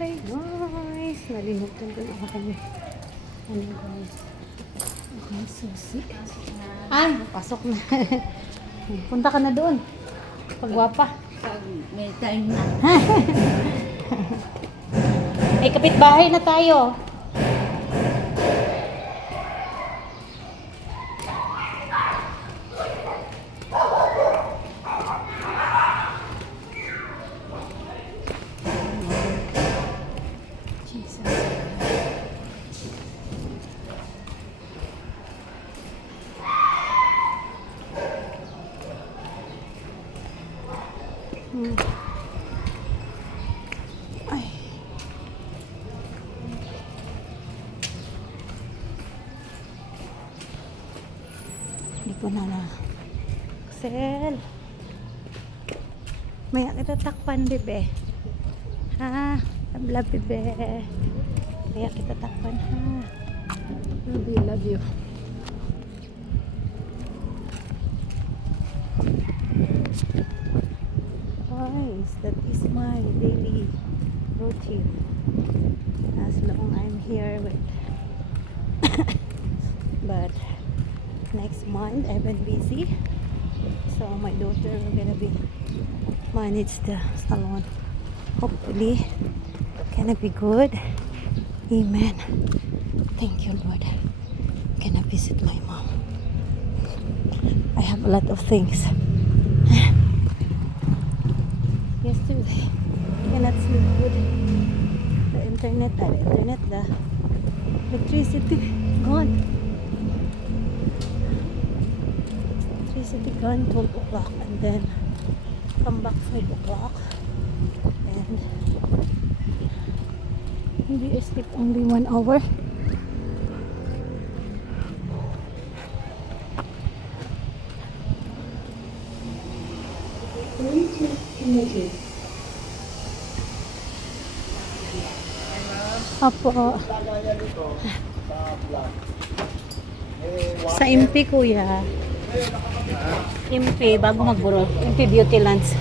Hi guys! Nalimutan ko na kami. Ano guys? Okay, susi. Ay, pasok na. Punta ka na doon. Pagwapa. Pag may time na. May kapitbahay na tayo. Hmm. Ay. Hindi ko na na. Sel. Maya kita takpan, bebe. Ha? Love, bebe. Maya kita takpan, ha? Love you, love you. Guys, that is my daily routine. Ah, As long I'm here with but next month I've been busy. So my daughter will gonna be manage the salon. Hopefully gonna be good. Amen. Thank you lord. Gonna visit my mom. I have a lot of things internet the internet the electricity gone. Electricity gone 12 o'clock and then come back 5 o'clock and maybe I sleep only one hour Apo. Sa MP kuya. MP, bago magburo. MP Beauty Lands.